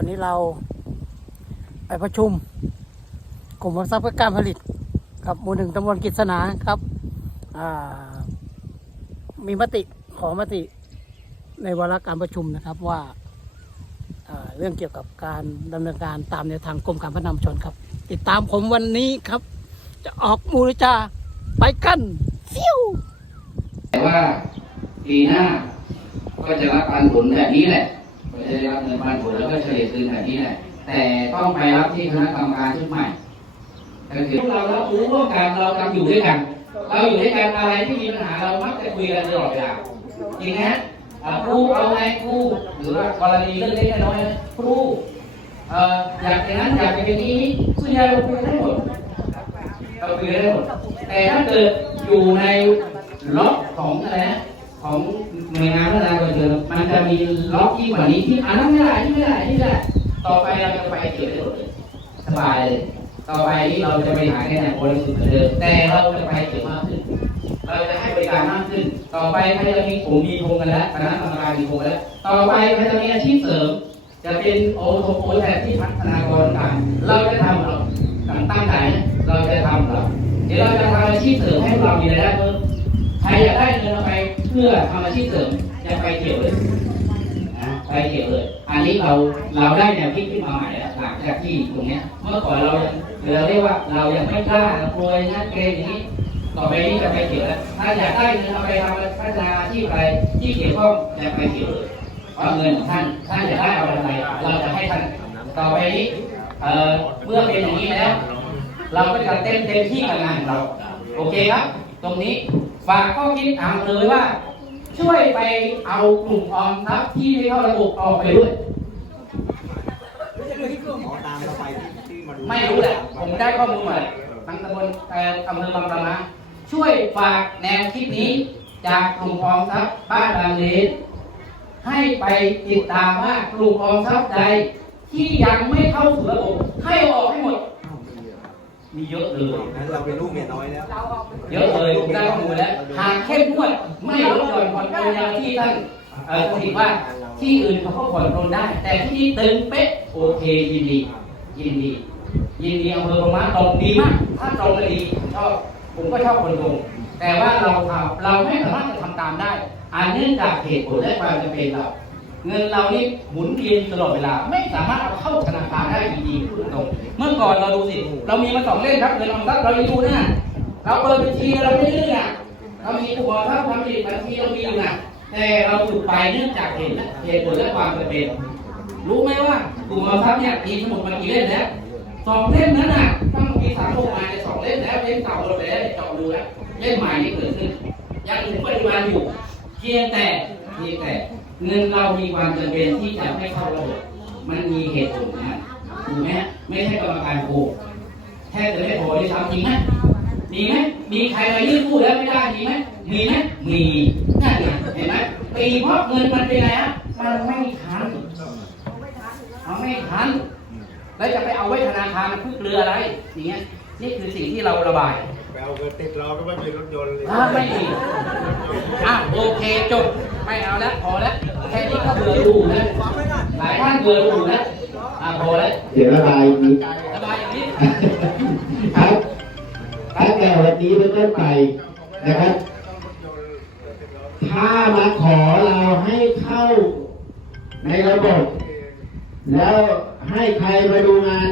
วันนี้เราไปประชุม กลุ่มทรัพย์เพื่อการผลิตกับหมู่หนึ่งตำบลกิษณาครับมีมติขอมติในวาระการประชุมนะครับว่าาเรื่องเกี่ยวกับการดำเนินการตามแนวทางกรมการพัฒนาชนครับ ติดตามผมวันนี้ครับ จะออกมูลจาไปกันฟิวแต่ว่าปีหน้าก็จะรับปันผลแบบนี้แหละ จะได้รับเงินปันผลแล้วก็เฉลี่ยคืนแบบนี้แหละแต่ต้องไปรับที่คณะกรรมการชุดใหม่ก็คือเราเรับรู้ร่วมกันเราทำอยู่ด้วยกัน เราอยู่ด้วยกันอะไรที่มีปัญหาเรามักจะคุยกันตลอดเวลาจริงไหมฮะครูเอาไงครูหรือว่ากรณีเล็กน้อยครูอยากอย่างนั้นอยากอย่างนี้ส่วนใหญ่เราคุยได้หมดเราคุยได้หมดแต่ถ้าเกิดอยู่ในล็อกของอะไรนะของ หน่วยงานพัฒนาคนเดิมมันจะมีล็อกที่งกว่านี้ที่อ่านไม่ได้ที่ไม่ได้ที่ไม่ได้ ต่อไปเราจะไปเกี่ยวได้หมดเลยสบายเลยต่อไปนี้เราจะไปหาแค่ไหนบริสุทธิ์เหมือนเดิมแต่เราจะไปเกี่ยวมากขึ้น เราจะให้บริการมากขึ้น ต่อไปใครจะมีผมมีพงกันแล้วคณะกรรมการมีพงกันแล้ว ต่อไปใครจะมีอาชีพเสริม จะเป็นโอทโอแทนที่พัฒนากรต่างเราจะทำเราตั้งใจเราจะทำเราเดี๋ยวเราจะทำอาชีพเสริมให้เรามีรายได้เพิ่มใครอยากได้เงินเอาไป พื่อทำอาชีพเสริมจะไปเกี่ยวเลยนะไปเกี่ยวเลย อันนี้เราเราได้แนวคิดขึ้นมาใหม่แล้วหลังจากที่ตรงเนี้ย เมื่อก่อนเราเราเรียกว่าเรายังไม่กล้าเรากลัวอย่างนั้นเกรงอย่างนี้ต่อไปนี้จะไปเกี่ยวแล้วถ้าอยากได้เงินเอาไปทำพัฒนาอาชีพอะไรที่เกี่ยวข้องจะไปเกี่ยวเลยเพราเงินของท่านท่านอยากได้เอาอะไรเราจะให้ท่านต่อไปนี้เอ่อเมื่อเป็นอย่างนี้แล้ว เราก็จะเต็มเต็มที่กับงานของเรา โอเคครับ ตรงนี้ฝากข้อคิดถามเลยว่า ช่วยไปเอากลุ่มออมทรัพย์ที่ไม่เข้าระบบออกไปด้วยไม่รู้แหละ ผมได้ข้อมูลมาทางตำบลเอ่ออำเภอบางปะมาช่วยฝากแนวคิดนี้จากกลุ่มออมทรัพย์บ้านบางเลนให้ไปติดตามว่ากลุ่มออมทรัพย์ใดที่ยังไม่เข้าสู่ระบบให้ออกให้หมด มีเยอะเลย งั้นเราเป็นลูกเมียน้อยแล้วเยอะเลยผมได้ข้อมูลแล้วหากเข้มงวดไม่ลดหย่อนผ่อนปลนอย่างที่ท่านเอ่อคิดว่าที่อื่นเขาก็ผ่อนปลนได้ แต่ที่นี่ตึงเป๊ะโอเคยินดี ยินดี ยินดีอำเภอบางม้าตรงดีมาก ถ้าตรงก็ดีชอบผมก็ชอบคนตรง แต่ว่าเราทำเราไม่สามารถจะทำตามได้อันเนื่องจากเหตุผลและความจำเป็นเรา เงินเรานี่หมุนเวียนตลอดเวลา ไม่สามารถเอาเข้าธนาคารได้จริงๆพูดตรงเมื่อก่อนเราดูสิ เรามีมาสองเล่มครับเงินออมทรัพย์เรายังดูนะเราเปิดบัญชีเราไม่ได้ออะเรามีตัวถ้าทำผิดบัญชีเรามีอยู่นะแต่เราหยุดไปเนื่องจากเหตุเหตุผลและความจำเป็นรู้ไหมว่ากลุ่มออมทรัพย์เนี่ยมีสมุดมากี่เล่มแล้วสองเล่มนั้นน่ะตั้งปีสามหกมาเนี่ยสองเล่มแล้วเล่มเก่าหมดไปแล้วเจาดูแล้วเล่มใหม่นี่เกิดขึ้นยังถึงปริมาณอยู่เพียงแต่เพียงแต่ เงินเรามีความจำเป็นที่จะไม่เข้าระบบมันมีเหตุผลนะถูกไหมฮะไม่ใช่กรรมการโกงแทบจะไม่พอที่ทำจริงไหมมีไหมมีใครมายื่นกู้แล้วไม่ได้มีไหมมีไหมมีนั่นไงเห็นไหมปีเพราะเงินมันเป็นไงฮะมันไม่ทันมันไม่ทันแล้วจะไปเอาไว้ธนาคารมันพึ่งเรืออะไรอย่างเงี้ยนี่คือสิ่งที่เราระบายไปเอาเงินติดเราก็ไม่มีรถยนต์เลยอ่าไม่มีอะโอเคจบไม่เอาแล้วพอแล้วแค่นี้ก็เบื่อดูแล้วหลายท่านเบื่อดูแล้วอะพอแล้วเดี๋ยวระบายอีกนิดระบายอย่างนี้ครับตั้งแต่วันนี้เป็นต้นไปนะครับ ถ้ามาขอเราให้เข้าในระบบแล้วให้ใครมาดูงาน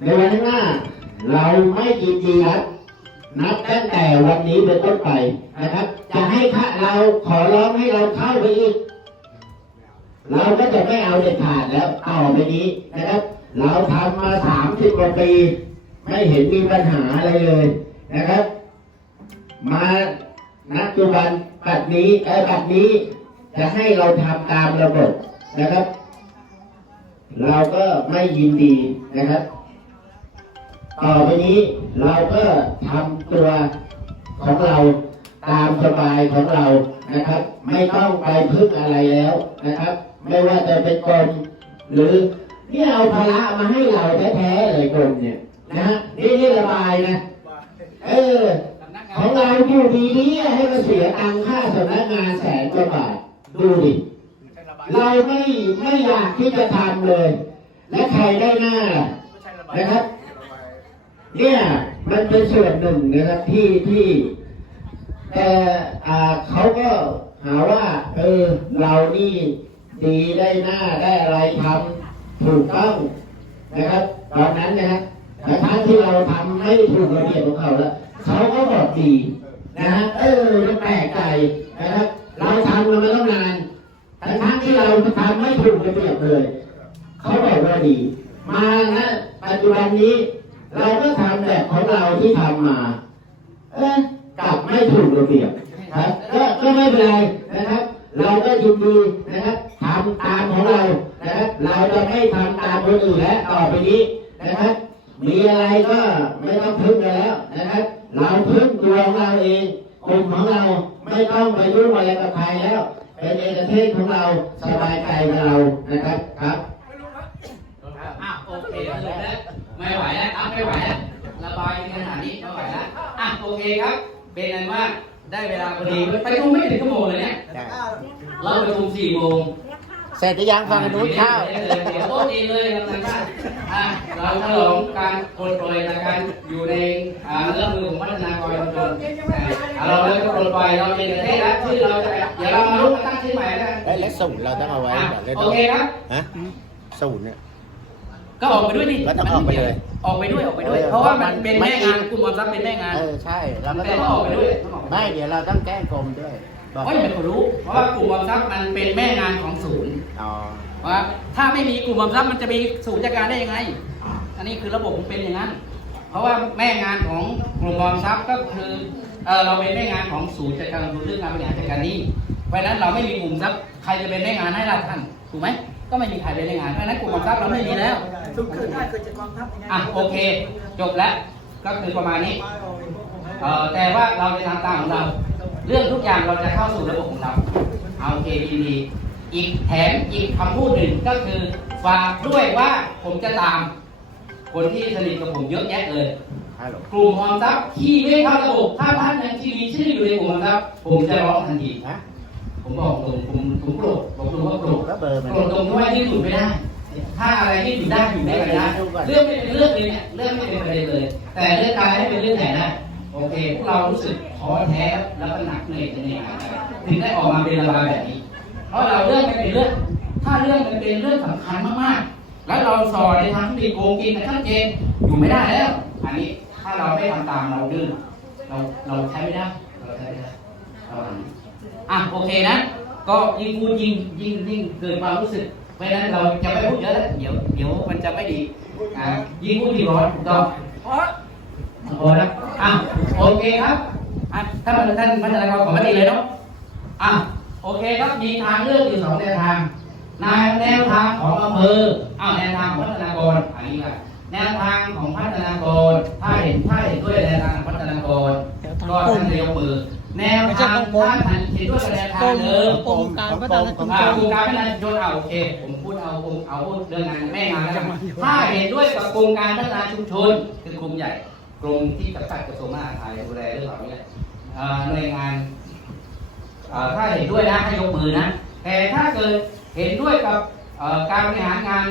ในวันข้างหน้า เราไม่ยินดีรับ นับตั้งแต่วันนี้เป็นต้นไปนะครับ จะให้ค่าเราขอร้องให้เราเข้าไปอีก เราก็จะไม่เอาเด็ดขาดแล้วต่อไปนี้นะครับ เราทำมาสามสิบกว่าปี ไม่เห็นมีปัญหาอะไรเลยนะครับ มานักจุบันปัดนี้ไอ้ปัดนี้ จะให้เราทำตามระบบนะครับ เราก็ไม่ยินดีนะครับ ต่อไปนี้เราก็ทำตัวของเราตามสบายของเรานะครับ ไม่ต้องไปพึ่งอะไรแล้วนะครับ ไม่ว่าจะเป็นกรมหรือเนี่เอาภาระมาให้เราแท้ๆเลยกรมเนี่ยนะฮะนี่นี่ระบายนะ เออ ของเราอยู่ดีนี้ให้มาเสียตังค่าสำนักงานแสนกว่าบาทดูดิเราไม่ไม่อยากที่จะทำเลย และใครได้หน้านะครับ เนี่ยมันเป็นส่วนหนึ่งนะครับที่ที่แต่อ่าเขาก็หาว่า เออ เรานี่ดีได้หน้าได้อะไรทำถูกต้องนะครับ ตอนนั้นนะครับแต่ทั้งที่เราทำไม่ถูกระเบียบของเขาแล้วเขาก็บอกดีนะฮะเออจะแปลกใจนะครับ เราทำมาตั้งนานแต่ทั้งที่เราทำไม่ถูกระเบียบเลย เขาบอกว่าดี มานะปัจจุบันนี้ เราก็ทำแบบของเราที่ทำมา เอ๊ะกลับไม่ถูกระเบียบครับก็ก็ไม่เป็นไรนะครับ เราก็ยินดีนะครับทำตามของเรานะครับเราจะไม่ทำตามคนอื่นแล้วต่อไปนี้นะครับ มีอะไรก็ไม่ต้องพึ่งกันแล้วนะครับ เราพึ่งตัวของเราเองกลุ่มของเราไม่ต้องไปยุ่งอะไรกับใครแล้ว เป็นเอกเทศของเราสบายใจกับเรานะครับครับ อะโอเคสรุปแล้ว ไม่ไหวแล้วอะไม่ไหวแล้วระบายในขนาดนี้ไม่ไหวแล้วอะโอเคครับ เป็นอันว่าได้เวลาพอดีไปประชุมไม่ถึงชั่วโมงเลยเนี่ยเราประชุมสี่โมงเสร็จหรือยังฟังกันนู้นข้าวเดี๋ยวเดี๋ยวโต๊ะจีนเลยครับท่านว่าอะเราฉลองการปลดปล่อยจากการอยู่ในอ่าเรื่องมือของพัฒนากรชุมชนอะเราเริ่มปลดปล่อยเราเป็นประเทศแล้วชื่อเราจะเดี๋ยวเรามาลุกมาตั้งชื่อใหม่แล้วกันเอ้ยแล้วศูนย์เราต้องเอาไว้อะแบบเล่นโอเคครับฮะศูนย์เนี่ย ก็ออกไปด้วยดิก็ต้องออกไปเลยออกไปด้วยออกไปด้วยเออเพราะว่ามันเป็นมันแม่งานกลุ่มออมทรัพย์เป็นแม่งาน เออใช่เราก็แต่ต้องต้องออกไปด้วยต้องออกไปด้วยไม่เดี๋ยวเราต้องแก้กรมด้วยบอกเพราะอย่างเขารู้ เพราะว่ากลุ่มออมทรัพย์มันเป็นแม่งานของศูนย์อ๋อว่าถ้าไม่มีกลุ่มออมทรัพย์มันจะมีศูนย์จัดการได้ยังไง อันนี้คือระบบมันเป็นอย่างนั้น เพราะว่าแม่งานของกลุ่มออมทรัพย์ก็คือเออเราเป็นแม่งานของศูนย์จัดการลงทุนเรื่องการบริหารจัดการหนี้ เพราะฉะนั้นเราไม่มีกลุ่มทรัพย์ใครจะเป็นแม่งานให้เราท่านถูกไหมก็ไม่มีใครเป็นแม่งานเพราะฉะนั้นกลุ่มออมทรัพย์เราไม่มีแล้วทุกคืนได้เกิดจากกองทัพยังไงอะโอเค จบแล้วก็คือประมาณนี้เอ่อแต่ว่าเราจะทำตามของเรา เรื่องทุกอย่างเราจะเข้าสู่ระบบของเราเอาโอเคดีดีอีกแถมอีกคำพูดหนึ่งก็คือฝากด้วยว่าผมจะตาม คนที่สนิทกับผมเยอะแยะเลยฮัลโหลกลุ่มออมทรัพย์ที่ไม่เข้าระบบถ้าท่านยังที่มีชื่ออยู่ในกลุ่มออมทรัพย์ผมจะร้องทันทีฮะ ผมบอกตรงผมผมโกรธบอกตรงว่าโกรธก็เบอร์มันโกรธตรงที่ว่าที่สุดไม่ได้ ถ้าอะไรที่อยู่ได้อยู่ได้ไปได้เรื่องไม่เป็นเรื่องเลยเนี่ยเรื่องไม่เป็นประเด็นเลย แต่เรื่องการให้เป็นเรื่องใหญ่ได้โอเคพวกเรารู้สึกท้อแท้แล้วก็หนักเหนื่อยในงานถึงได้ออกมาเป็นระบายแบบนี้ เพราะเราเรื่องไม่เป็นเรื่อง ถ้าเรื่องมันเป็นเรื่องสำคัญมากๆ แล้วเราสอนในทางที่โกงกินกันชัดเจนอยู่ไม่ได้แล้ว อันนี้ถ้าเราไม่ทำตามเราดื้อเราเราใช้ไม่ได้เราใช้ไม่ได้ประมาณนี้ อะโอเคนะ ก็ยิ่งพูดยิ่งยิ่งยิ่งเกิดความรู้สึก เพราะฉะนั้นเราจะไม่พูดเยอะแล้วเดี๋ยวเดี๋ยวมันจะไม่ดีอะยิ่งพูดยิ่งร้อนถูกต้องพอพอแล้วอะโอเคครับอะท่านท่านพัฒนากรขอมาตีเลยเนาะอะโอเคครับมีทางเลือกอยู่สองแนวทางนายแนวทางของอำเภออ้าวแนวทางของพัฒนากรอันนี้ละแนวทางของพัฒนากรถ้าเห็นถ้าเห็นด้วยแนวทางของพัฒนากรก็ท่านจะยกมือ แนวทางถ้าท่านเห็นด้วยกับแนวทางเดิมองค์การพัฒนาชุมอ่าชนโครงการพัฒนาชุมชนเอาโอเค ผมพูดเอาผมเอาพูดเรื่องงานแม่งานแล้วกันถ้าเห็นด้วยกับโครงการพัฒนาชุมชนคือกลุ่มใหญ่กลุ่มที่กำกับกระทรวงมหาดไทยดูแลเรื่องเหล่านี้แหละอ่าหน่วยงานอ่าถ้าเห็นด้วยนะให้ยกมือนะ แต่ถ้าเกิดเห็นด้วยกับเอ่อการบริหารงาน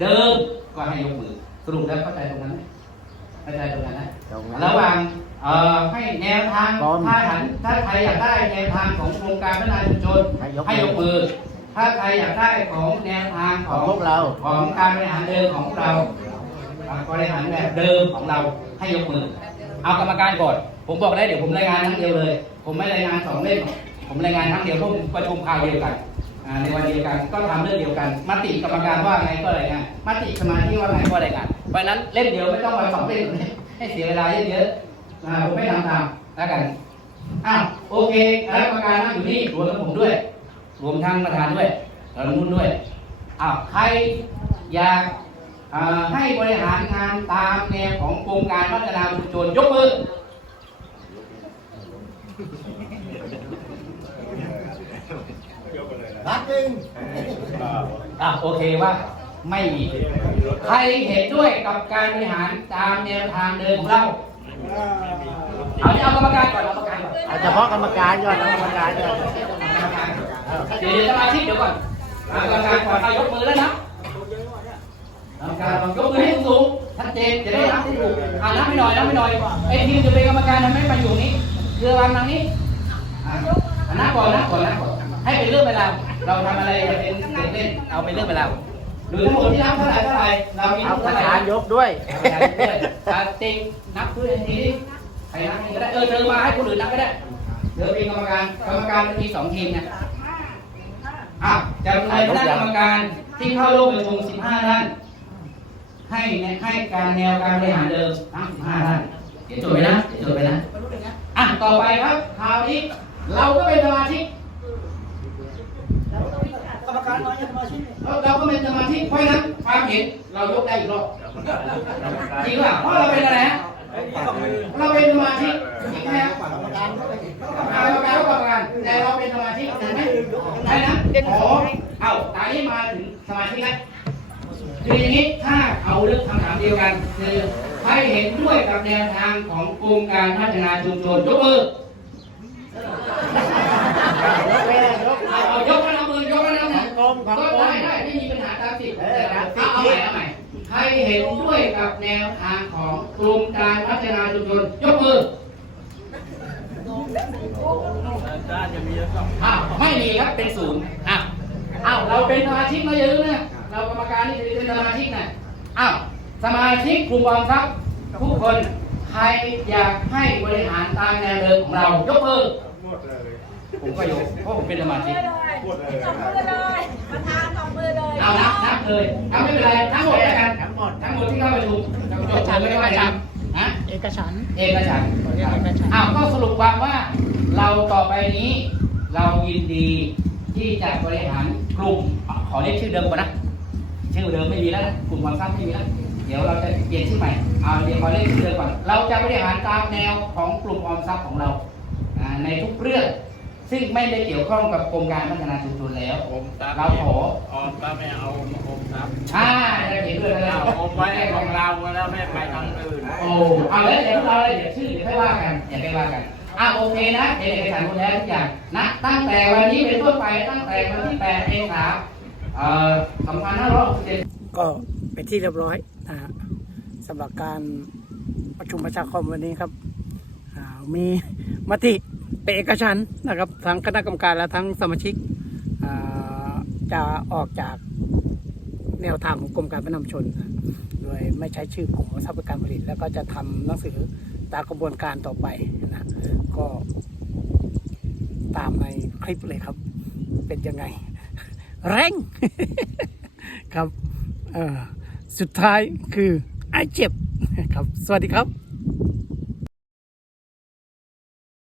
เดิมก็ให้ยกมือสรุปแล้วเข้าใจตรงนั้นไหมเข้าใจตรงนั้นนะตรงนั้นระหว่าง เอ่อให้แนวทางถ้าหันถ้าใครอยากได้แนวทางของโครงการพัฒนาชุมชนให้ยกให้ยกมือ ถ้าใครอยากได้ของแนวทางขขอองงพวกเราของการบริหารเดิมของเราอ่าบริหารแบบเดิมของเราให้ยกมือ เอากรรมการก่อน ผมบอกได้เดี๋ยวผมรายงานทั้งเดียวเลย ผมไม่รายงานสองเล่มผมรายงานทั้งเดียวเพราะผมประชุมคราวเดียวกันอ่าในวันเดียวกันก็ทำเรื่องเดียวกันมติกรรมการว่าไงก็รายงานมติสมาธิว่าไงก็รายงานเพราะฉะนั้นเล่มเดียวไม่ต้องมาสองเล่มให้เสียเวลาเยอะๆ อ่าผมไม่ทำตามแล้วกันอ้าวโอเคคณะกรรมการนั่งอยู่นี่รวมทั้งผมด้วย รวมทั้งประธานด้วยเราลุ่นด้วยอ้าวใครอยากเอ่อให้บริหารงานตามแนวของโครงการพัฒนาชุมชนยกมือพักหนึ่งอะโอเคว่าไม่มี ใครเห็นด้วยกับการบริหารตามแนวทางเดิมของเรา เอาที่เอากรรมการก่อนเอากรรมการก่อนเอาเฉพาะกรรมการก่อนเอากรรมการก่อนเดี๋ยวสมาชิกเดี๋ยวก่อนกรรมการก่อนเอายกมือแล้วนะกรรมการยกมือให้สูงชัดเจนจะได้นับที่ถูกอ่านับไม่หน่อยนับไม่หน่อยไอ้ทีมจะเป็นกรรมการทำไมมาอยู่นี้เรือวางทางนี้อ่านับก่อนนับก่อนนับก่อนให้เป็นเรื่องเวลาวเราทำอะไรจะเป็นเด็กเล่นเอาเป็นเรื่องเวลาวหรือทั้งหมดที่นับเท่าไหร่เท่าไหร่เรามีเอาเท่าประไหร่ธานยกด้วยการจริงนับด้วยทีนี้ ใครนับเองก็ได้ เออเธอมาให้คนอื่นนับก็ได้เธอเป็นกรรมการ กรรมการมันมีสองทีมไงอะจำนวนคณะกรรมการที่เข้าร่วมประชุม15 ท่าน ให้แนให้การแนวการบริหารเดิมทั้ง15 ท่าน เดี๋ยวจดไปนะเดี๋ยวจดไปนะ อะ ต่อไปครับคราวนี้เราก็เป็นสมาชิกกรรมการน้อยสมาชิกเราเราก็เป็นสมาชิกเพราะฉะนั้นความเห็นเรายกได้อีกรอบจริงป่ะเพราะเราเป็นอะไรฮะ เราเป็นสมาชิกจริงไหมฮะกรรมการกรรมการกรรมการแต่เราเป็นสมาชิกเห็นไหมใช่นะขอเอาตอนนี้มาถึงสมาชิกแล้วคืออย่างนี้ถ้าเอาเรื่องคำถามเดียวกันคือใครเห็นด้วยกับแนวทางของกรมการพัฒนาชุมชนยกมือยกเอายกกันเอามือยกกันเอานะกรมขอก็ได้ได้ไม่มีปัญหาตามสิทธิ์เออครับเอาใหม่เอาใหม่ รเห็นด้วยกับแนวทางของกลุ่มการพัฒนาชุมชนยกมืออ้าวไม่มีครับเป็นศูนย์อ้าวอ้าวเราเป็นสมาชิกเราอย่าลืมนะเรากรรมการนี่เป็นสมาชิกนะอ้าวสมาชิกกลุ่มออมทรัพย์ทุกคนใครอยากให้บริหารตามแนวเดิมของเรายกมือหมดเลย ผมก็ยกเพราะผมเป็นสมาชิกหมดเลยสองมือเลยประธานสองมือเลยเอานับนับเลยเอาไม่เป็นไรทั้งหมดแล้วกันทั้งหมดทั้งหมดที่เข้าประชุมจบจบไม่ได้ว่าจำฮะเอกฉันท์เอกฉันท์ขอเรียกเอกฉันท์อ้าวก็สรุปความว่า เราต่อไปนี้ เรายินดีที่จะบริหารกลุ่มขอเรียกชื่อเดิมก่อนนะชื่อเดิมไม่มีแล้วนะกลุ่มความทรัพย์ไม่มีแล้วเดี๋ยวเราจะเปลี่ยนชื่อใหม่เอาเดี๋ยวขอเรียกชื่อเดิมก่อนเราจะบริหารตามแนวของกลุ่มออมทรัพย์ของเราอ่าในทุกเรื่อง ซึ่งไม่ได้เกี่ยวข้องกับโครงการพัฒนาชุมชนแล้ว อมทรัพย์เราขอ ออมก็ไม่เอาอมทรัพย์ใช่ได้เห็นด้วยแล้วเอาอมไว้ให้ของเราแล้วไม่ไปทางอื่นโอ้เอาแล้วเดี๋ยวเราเลยเดี๋ยวชื่อเดี๋ยวค่อยว่ากันอย่าไปว่ากันอะโอเคนะเป็นเอกสารหมดแล้วทุกอย่างนะตั้งแต่วันนี้เป็นต้นไปตั้งแต่วันที่8เมษายนเอ่อ2567ก็เป็นที่เรียบร้อยนะฮะสำหรับการประชุมประชาคมวันนี้ครับอ่ามีมติ เป็นเอกฉันนะครับทั้งคณะกรรมการและทั้งสมาชิกจะออกจากแนวทางของกรมการพัฒนาชุมชนโดยไม่ใช้ชื่อกลุ่มทรัพย์การผลิต แล้วก็จะทำหนังสือตามกระบวนการต่อไปนะก็ตามในคลิปเลยครับ เป็นยังไง แรงครับสุดท้ายคือไอเจ็บครับ สวัสดีครับ